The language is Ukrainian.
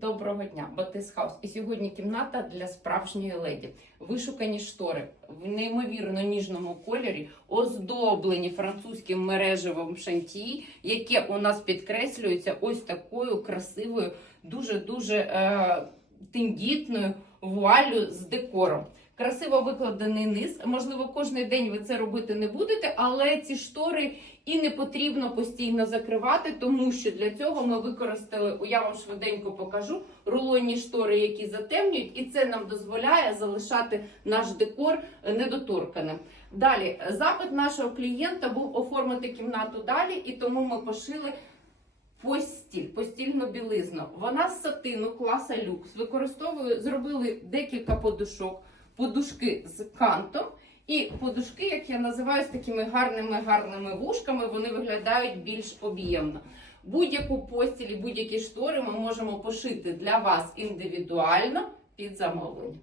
Доброго дня, Батис Хаус. І сьогодні кімната для справжньої леді. Вишукані штори в неймовірно ніжному кольорі, оздоблені французьким мережевим шантії, яке у нас підкреслюється ось такою красивою, дуже дуже е, тендітною вуаллю з декором. Красиво викладений низ. Можливо, кожен день ви це робити не будете, але ці штори і не потрібно постійно закривати, тому що для цього ми використали, я вам швиденько покажу, рулонні штори, які затемнюють, і це нам дозволяє залишати наш декор недоторканим. Далі, запит нашого клієнта був оформити кімнату далі, і тому ми пошили. Постіль, постільну білизну. Вона з сатину класа люкс. Використовую, зробили декілька подушок, подушки з кантом. І подушки, як я називаю, з такими гарними гарними вушками, вони виглядають більш об'ємно. Будь-яку постіль будь-які штори ми можемо пошити для вас індивідуально під замовлення.